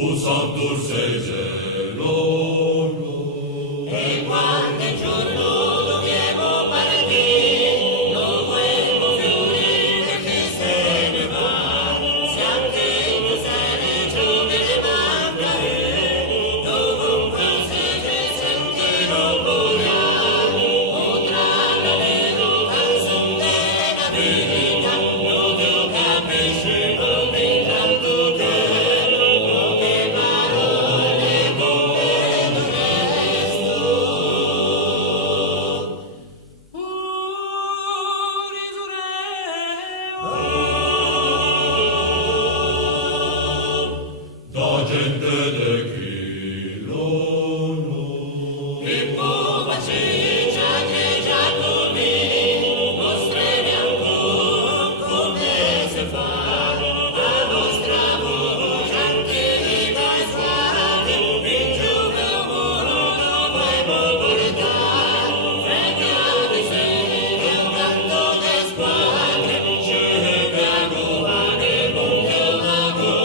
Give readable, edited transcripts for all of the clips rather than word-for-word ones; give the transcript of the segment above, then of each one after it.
Santur sei gelo, e quando il giorno dobbiamo partire, non vuoi fiori perché se ne va, se anche tu sei giovane mancare, dovunque siete sentito vogliare, potrà la vero canzone della vita, non lo capisci, non mi tanto che. da gente de Chilo, Il Puma ciccia che già domini, mostremi ancora come si fa, la nostra voce antica e suave, in giù del muro dovremo portare, fregavi sempre il canto delle squadre, Chicago, Monte Lago.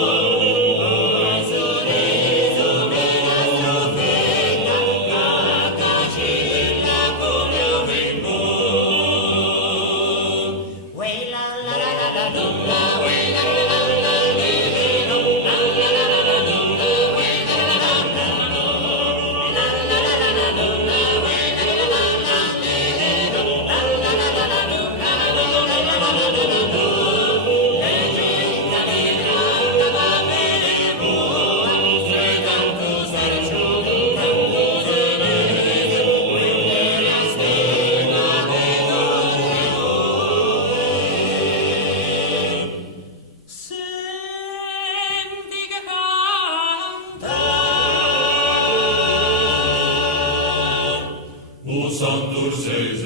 o Santur sei